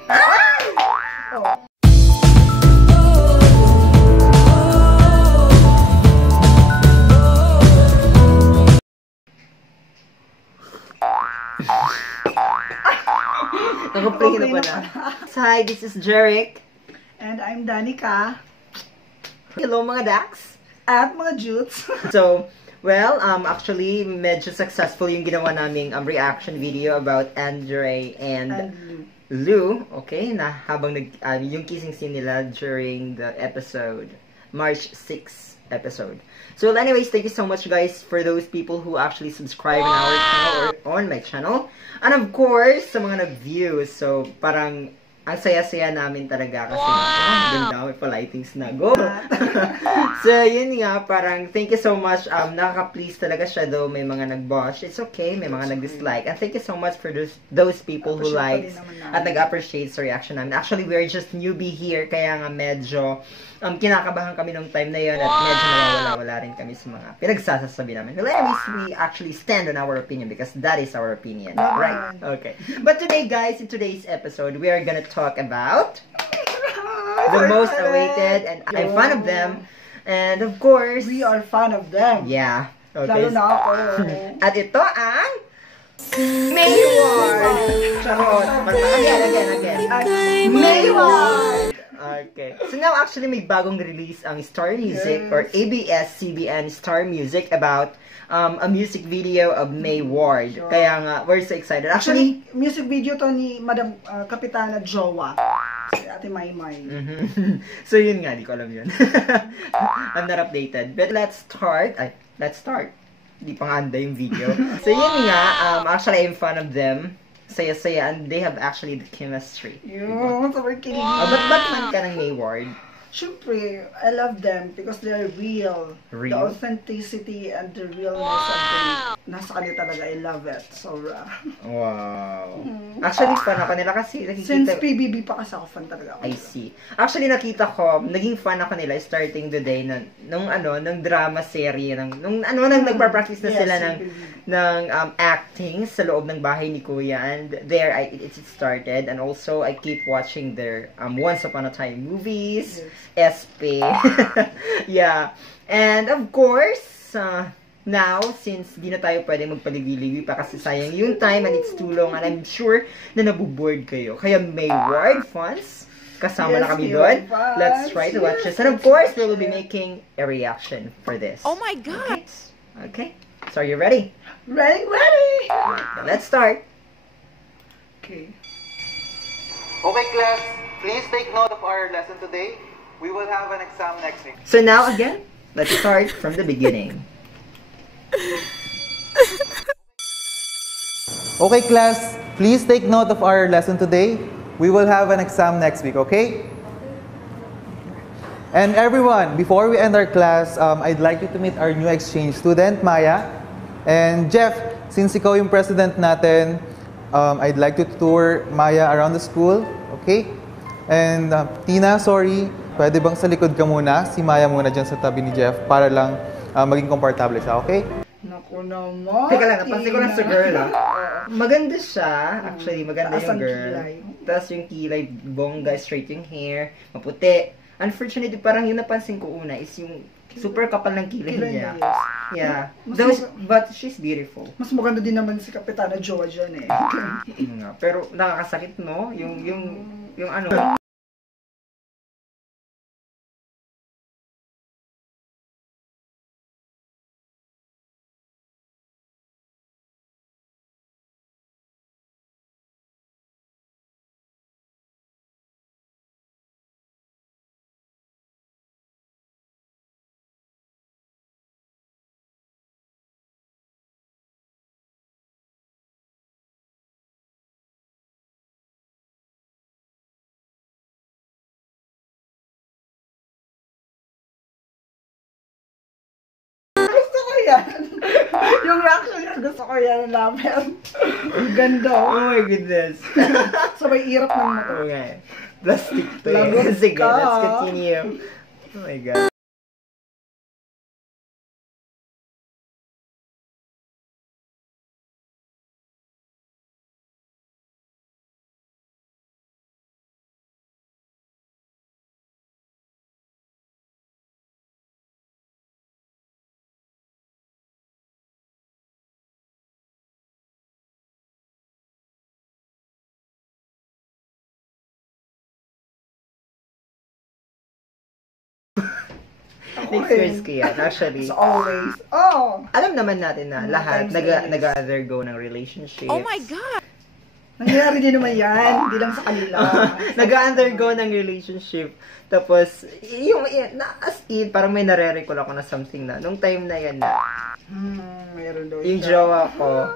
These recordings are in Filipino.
Oh. Nag-play na pala. Hi, this is Jeric. And I'm Danica. Hello mga Dax. At mga Jutes. So, well, actually, medyo successful yung ginawa naming reaction video about Andre and Lou. Okay, na habang yung kissing scene nila during the episode, March 6 episode. So, well, anyways, thank you so much, guys, for those people who actually subscribe in our channel or on my channel. And of course, sa mga nag-view. So, parang ang saya-saya namin talaga kasi ganda, may pa-lightings na. Go! So, yun nga, parang thank you so much. Nakaka-please talaga siya though may mga nag-bosh. It's okay, may mga nag-dislike. And thank you so much for those people who likes at nag-appreciate sa reaction namin. Actually, we're just newbie here, kaya nga medyo kinakabahan kami nung time na yun at medyo nawawala-wala rin kami sa mga pinagsasasabi namin. Well, anyways, we actually stand on our opinion because that is our opinion. Right? Okay. But today, guys, in today's episode, we are gonna talk about the most awaited, and I'm fan of them. And of course, we are fan of them. Yeah. Lalo Okay. na ako. At ito ang Mayward! Charot. Again. Mayward! Okay. So now actually may bagong release ang Star Music or ABS-CBN Star Music about a music video of Mayward. Sure. Kaya nga, we're so excited. Actually, music video to ni Madam Kapitana Jowa. Si Ate Maymay. So yun nga, di ko alam yun. I'm not updated. But let's start. Let's start. Di pa nga anda yung video. So yun nga, actually I'm fan of them. Saya-saya, and they have actually the chemistry. Yun, sobrang kilig. Ba't fan ka ng Mayward? Siyempre, I love them because they're real. The authenticity and the realness of them. Nasa kanila talaga, I love it. Sobra. Wow. Actually, fan ako nila kasi nakikita... Since PBB pa kasi ako, fan talaga ako. I see. Actually, nakita ko, naging fan ako nila starting the day nung drama serie, nung nagpa-practice na sila ng acting sa loob ng bahay ni Kuya. And there, it started. And also, I keep watching their Once Upon a Time movies. Yes. SP. Yeah. And of course, now, since di na tayo pwede magpaliwi-liwi pa kasi sayang yung time and it's too long and I'm sure na nabuboard kayo. Kaya Mayward fans, kasama na kami doon. Let's try to watch this. And of course, we will be making a reaction for this. Oh my God! Okay. So are you ready? Ready! Okay, let's start. Okay. Okay, class. Please take note of our lesson today. We will have an exam next week. So now again, let's start from the beginning. Okay, class. Please take note of our lesson today. We will have an exam next week, okay? And everyone, before we end our class, I'd like you to meet our new exchange student, Maya. And Jeff, since ikaw yung president natin, I'd like you to tour Maya around the school, okay? And Tina, sorry, pwede bang sa likod ka muna? Si Maya muna dyan sa tabi ni Jeff para lang maging komportable siya, okay? Naku naman. Teka lang, napansin ko lang sa girl, Maganda siya. Actually, maganda yung girl. Tapos yung kilay, bongga, straight yung hair, maputi. Unfortunately, parang yung napansin ko una is yung super kapal ng kilay niya. Yeah. But she's beautiful. Mas maganda din naman si Kapitana Jowa dyan eh. Pero nakakasakit, no? Yung ano... Yung reaction niya, gusto ko yan namin. Ganda. Oh my goodness. Sabay irap ng motor. Okay. Plastic to Lagot Sige, ka. let's continue. Oh my God. Next year's ko yan, actually. As always. Oh! Alam naman natin na lahat nag-undergo ng relationship. Oh my God! Nangyayari din naman yan. Hindi lang sa kanila. Nag-undergo ng relationship. Tapos, as in, parang may nare-recall ako na something na. Nung time na yan na. Mayroon daw Yung jowa ko.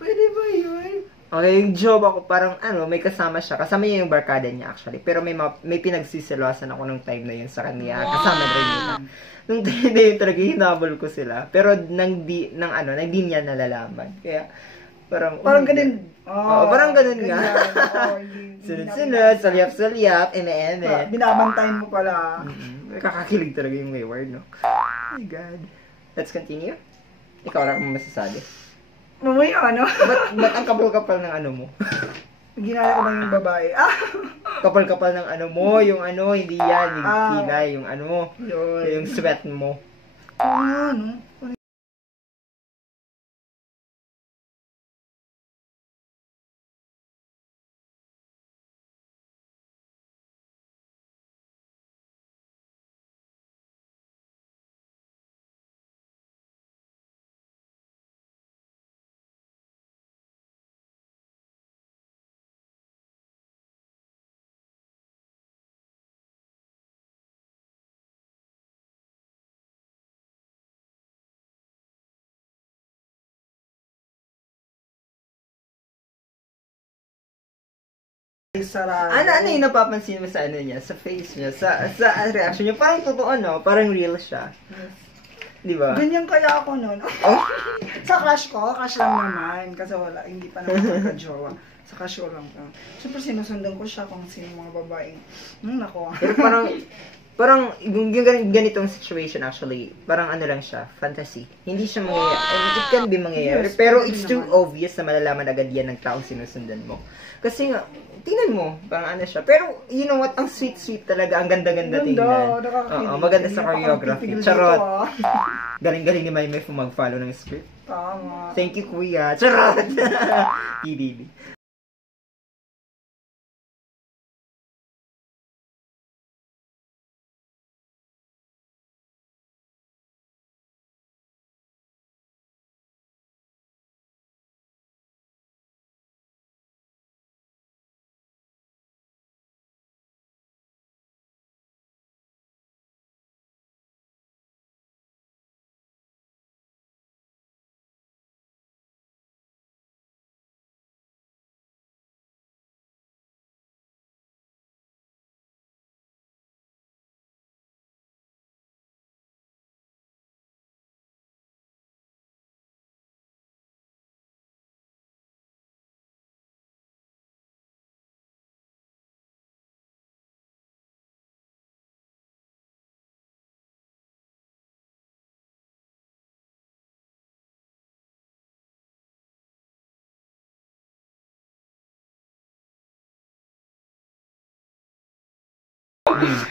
Pwede ba yun? Okay, yung jowa ko parang may kasama siya. Kasama niya yung barkada niya actually. Pero may pinagsisilosan ako nung time na yun sa kanya. Kasama rin nila. Nung time na yun talaga hinabol ko sila. Pero nang di niya nalalaman. Kaya parang ganun. Oo, parang ganun nga. Sunod-sunod, salyap-salyap, eme-eme. Binabantayan mo pala. Kakakilig talaga yung Wayward, no? Oh my God. Let's continue. Ikaw lang mo masasabi. Mamaya ano? Ba't ang kapal-kapal ng ano mo? Ginaya ko lang yung babae. Kapal-kapal ng ano mo, yung hindi yan, yung kilay, yung yung sweat mo. Ano? Ano yung napapansin mo sa niya, sa face niya, sa reaction niya, parang totoo, no? Parang real siya. Yes. Di ba? Ganyan kaya ako nun. Sa crush ko, crush lang naman. Kasi hindi pa naman nagka-jowa. Sa crush ko lang. Siyempre sinusundan ko siya kung sino mga babaeng. Nako. Pero parang yung ganitong situation actually, parang lang siya, fantasy. Hindi siya mangyayari. It can be mangyayari. Yes, pero it's too obvious na malalaman agad yan ng taong sinusundan mo. Kasi nga, tingnan mo, parang siya. Pero, you know what, ang sweet-sweet talaga, ang ganda-ganda tingnan. Oo, maganda sa choreography. Charot. Galing-galing ni Maymay mag-follow ng script. Tama. Thank you, kuya. Charot! baby.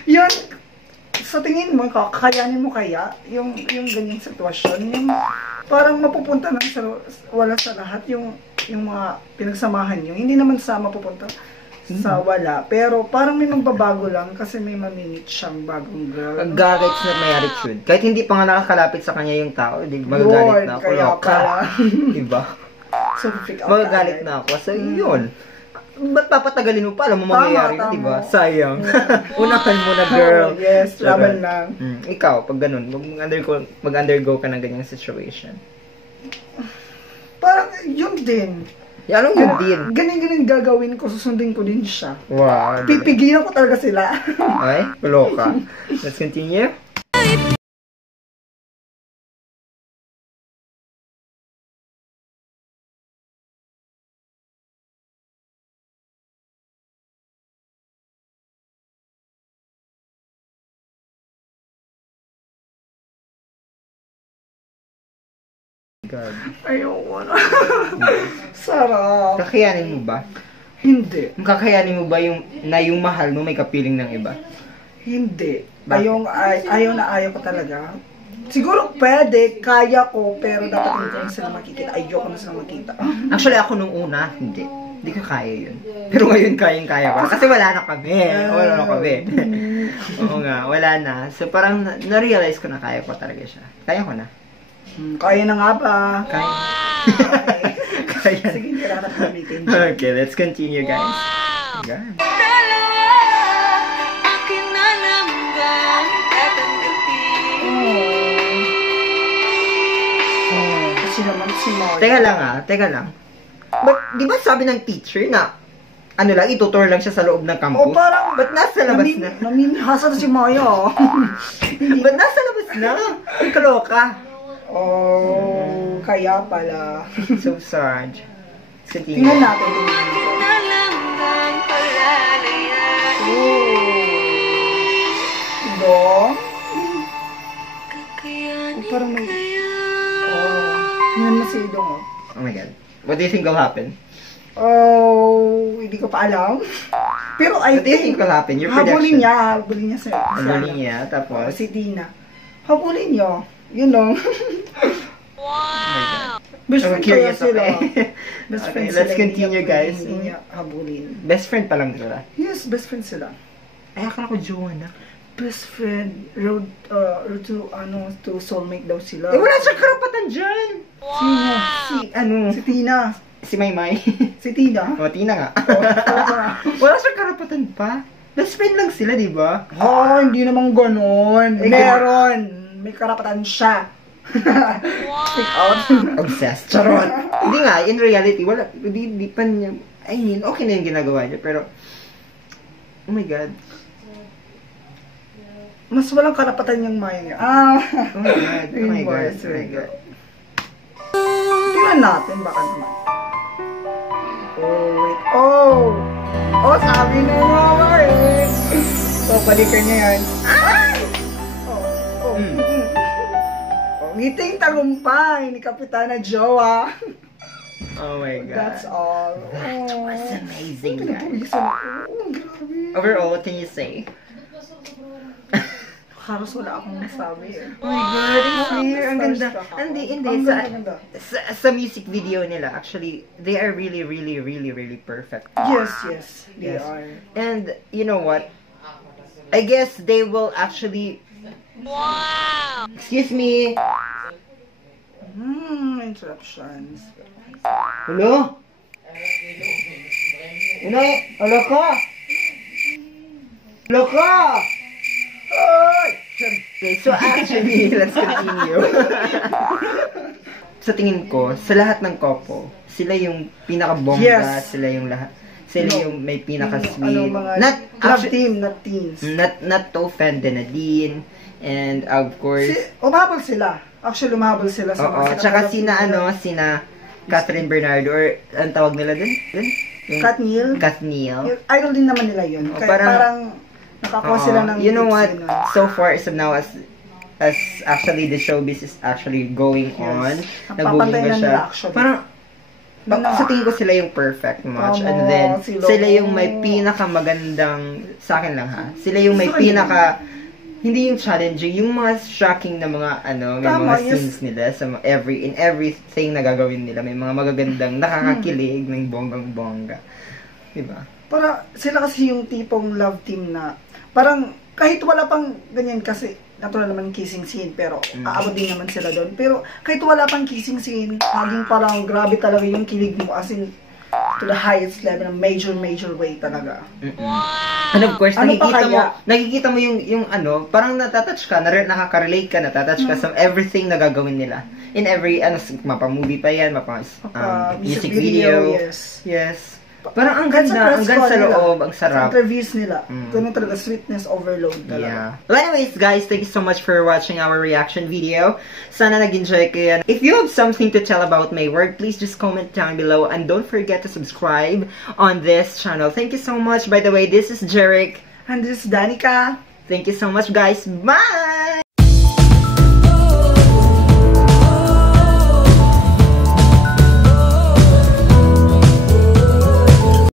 Yun, sa tingin mo, kakayanin mo kaya yung ganyang sitwasyon, yung parang mapupunta lang wala sa lahat, yung mga pinagsamahan nyo. Hindi naman sa mapupunta sa wala, pero parang may magbabago lang kasi may mamimit siyang bagong girl. Galit na may attitude. Kahit hindi pa nga nakakalapit sa kanya yung tao, magagalit na ako. Kaya pala. Diba? So, pick up magagalit na ako. So, yun. Ba't papatagalin mo pa? Alam mo mangyayari na, diba? Sayang. Unahan mo na, girl. Yes, laban lang. Ikaw, pag ganun, mag-undergo ka ng ganyang situation. Parang yun din. Anong yun din? Ganyan gagawin ko, susundin ko din siya. Wow. Pipigilan ko talaga sila. Ay, loka. Let's continue. God. Ayoko na. Sarap. Kakayanin mo ba? Hindi. Kakayanin mo ba yung mahal mo may kapiling ng iba? Hindi. Bakit? Ayaw ko talaga. Siguro pwede, kaya ko, pero dapat hindi ko na sila makikita. Ayoko na sila makita. Actually, ako nung una, hindi. Hindi ko kaya yun. Pero ngayon, kayang-kaya ko. Kasi wala na kami. Wala na kami. Oo nga, wala na. So, parang na-realize ko na kaya ko talaga siya. Kaya ko na. Kaya na nga ba? Kaya. Kaya. Sige, hindi natin gamitin. Okay, let's continue, guys. Ayan. Kasi naman si Mario. Teka lang. But, di ba sabi ng teacher na, ano lang, itutour lang siya sa loob ng campus? O parang, Ba't nasa labas na? Naminhasa na si Maya. Ba't nasa labas na? Ay, kaloka. Oh, kaya pala. So sad. Let's continue. Tingnan natin. Dong. Oh, parang may... Oh, tingnan mo si Dong. Oh my God. What do you think will happen? Oh, hindi ko pa alam. Pero What do you think will happen? Your prediction? Habulin niya sa Habulin niya, tapos? si Tina. Habulin niya. You know. Wow! Best I'm friend curious, kaya sila. okay. Best Okay, friend let's sila, continue, guys. Hindi niya habulin. Best friend pa lang sila. Yes, best friend sila. Ay, akala ko jowa na. Best friend, road to soulmate daw sila. Eh, wala siyang karapatan dyan! Sino? Si Tina. Si Maymay. Si Tina. O, Tina nga. Wala siyang karapatan pa. Best friend lang sila, di ba? Hindi naman ganon. Eh, Meron. May karapatan siya. Speak out. Obsessed. Charot. Hindi nga, in reality, wala. Di pa niya, I mean, okay na yung ginagawa niya, pero, oh my God. Mas walang karapatan yung Maya niya. Oh my God. Oh my God. Oh my God. Tingnan natin, baka naman. Oh, wait. Oh, sabi na nga eh. So, balikan niya yan. Ay! Oh. Ngiting tagumpay ni Kapitana Joa. Oh my God. That's all. That was amazing, guys. Grabe. Overall, what can you say? Halos wala akong masabi eh. Oh my God, it's clear. Ang ganda. Hindi. Ang ganda. Sa music video nila, actually, they are really, really, really, really perfect. Yes, they Yes. are. And, you know what? I guess they will actually... Wow! Excuse me. Interruptions. Hello? Hello ka? Hello ka? Okay, so actually, let's continue. Sa tingin ko, sa lahat ng couple, sila yung pinaka-bongga, Yes. sila yung lahat. Sila yung may pinaka-sweet. Love team, not teens. Not to offend Nadine, and of course... Umahabol sila. Actually, umahabol sila sa Oo, tsaka sina Catherine Bernardo, or ang tawag nila dun? Kathniel. Idol din naman nila yun. Kaya parang nakakuha sila ng... You know what? So far, as of now, as actually the showbiz is actually going on, nag-booming ba siya? Parang, sa tingin ko sila yung perfect match. And then, sila yung may pinakamagandang, sa akin lang ha, sila yung may hindi yung challenging, yung mga shocking na mga may mga scenes nila sa in everything na gagawin nila, may mga magagandang nakakakilig ng bonggang-bongga. Diba? Para sila kasi yung tipong love team na parang kahit wala pang ganyan kasi natural naman kissing scene pero aabot din naman sila doon. Pero kahit wala pang kissing scene, laging parang grabe talaga yung kilig mo as in to the highest level, major way talaga. And of course, nakikita mo yung parang natatouch ka, nakaka-relate ka, natatouch ka sa everything na gagawin nila. In every, mapa-movie pa yan, music video. Yes. Parang ang ganda sa loob, ang sarap. Sa interviews nila. Ganun talaga, sweetness overload talaga. Yeah. Well, anyways, guys, thank you so much for watching our reaction video. Sana nag-enjoy kayo. If you have something to tell about my work, please just comment down below. And don't forget to subscribe on this channel. Thank you so much. By the way, this is Jeric. And this is Danica. Thank you so much, guys. Bye!